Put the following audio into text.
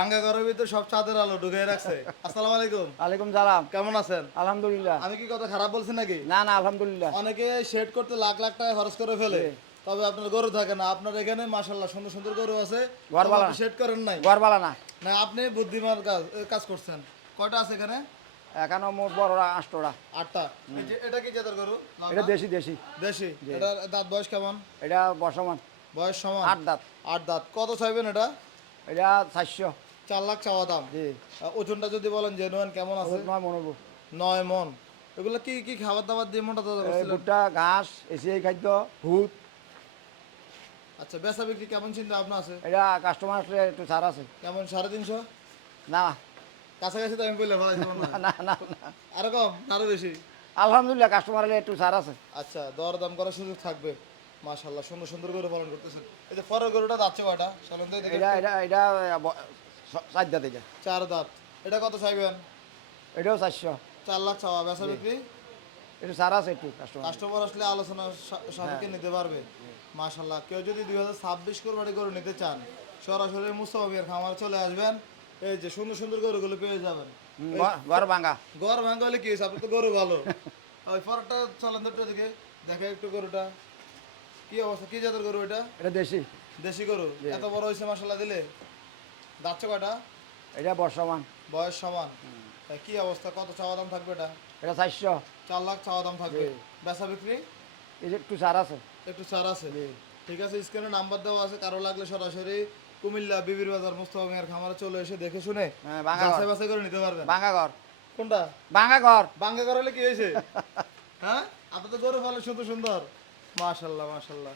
ভাঙ্গা ঘরের ভিতর সব চাঁদের আলো ঢুকিয়ে রাখছে। আসসালামু আলাইকুম। ওয়ালাইকুম সালাম। কেমন আছেন? আলহামদুলিল্লাহ। আমি কি কথা খারাপ বলছি নাকি? না না আলহামদুলিল্লাহ। অনেকে শেড করতে লাখ লাখ টাকা খরচ করে ফেলে, জি। তবে আপনার গরু থাকে না। আপনার এখানে মাশাআল্লাহ সুন্দর সুন্দর গরু আছে, ঘরবালা আপনি শেড করেন নাই। ঘরবালা না। না, আপনি বুদ্ধিমান কাজ করছেন। কয়টা আছে এখানে? এখানে মোট বড়রা 8টা। 8টা। এটা কি জাতের গরু? এটা দেশি দেশি। দেশি। এটা দাঁত বয়স কেমন? এটা বর্ষমান বয়স সমান? 8 দাঁত। 8 দাঁত। কত চাইবেন এটা? এটা 400। 4 লাখ চাওয়া দাম। জি। ওজনটা যদি বলেন জেনুইন কেমন আছে? 9 মন হবো। 9 মন। এগুলো কি কি খাবার দাবার দিয়ে মোটা তাজা করছিলেন? ভুট্টা, ঘাস, এসিআই খাদ্য, ভুত। আচ্ছা, বেচা বিক্রি কেমন চিন্তা ভাবনা আছে? এটা কাস্টমার আসলে একটু ছাড় আছে। কেমন 350? না কাছাকাছি তো আমি বললে ভালো ছিল না। না না না। আরো কম না আরো বেশি? আলহামদুলিল্লাহ কাস্টমার এলে একটু ছাড় আছে। আচ্ছা, দর দাম করার সুযোগ থাকবে। মাশাআল্লাহ সুন্দর সুন্দর করে পালন করতেছেন। এই যে পরের গরুটা যাচ্ছে কয়টা? চলুন তো দেখি। এটা 4 দাঁত এটা। 4 দাঁত। এটা কত চাইবেন? এটাও 400। 4 লাখ চাওয়া, বেচা বিক্রি? একটু ছাড় আছে একটু কাস্টমার। কাস্টমার আসলে আলোচনা সাপেক্ষে নিতে পারবে। মাশাআল্লাহ, কেউ যদি 2026 কোরবানি গরু নিতে চান, সরাসরি মুস্তাফা মিয়ার খামারে চলে আসবেন। এই যে সুন্দর সুন্দর গরুগুলো পেয়ে যাবেন। ঘর ভাঙা। গড় ভাঙ্গা হলে কি হয়েছে? আপনার তো গরু ভালো। ওই পরটা চলেন তো একটু এদিকে দেখে একটু গরুটা কি অবস্থা, কি জাতের গরু এটা? এটা দেশি। দেশি গরু। এত বড় হয়েছে মাশাআল্লাহ দিলে। যাচ্ছে কয়টা? এটা বর্ষমান। বয়স সমান। তাই কি অবস্থা, কত চাওয়া দাম থাকবে এটা? এটা 400। 4 লাখ চাওয়া দাম থাকবে। জি। বেচা বিক্রি? এই যে একটু ছাড় আছে। একটু ছাড় আছে। ঠিক আছে, স্ক্রিনে নাম্বার দেওয়া আছে, কারো লাগলে সরাসরি কুমিল্লা বিবির বাজার মুস্তাফা মিয়ার খামারে চলে এসে দেখে শুনে হ্যাঁ, ভাঙা ঘর। যাচাই বাছাই করে নিতে পারবেন। ভাঙা ঘর। কোনটা? ভাঙা ঘর। বাঙ্গা করালে কি হয়েছে? হ্যাঁ, আপনার তো গরু ভালো সুন্দর সুন্দর। মাশাআল্লাহ মাশাআল্লাহ।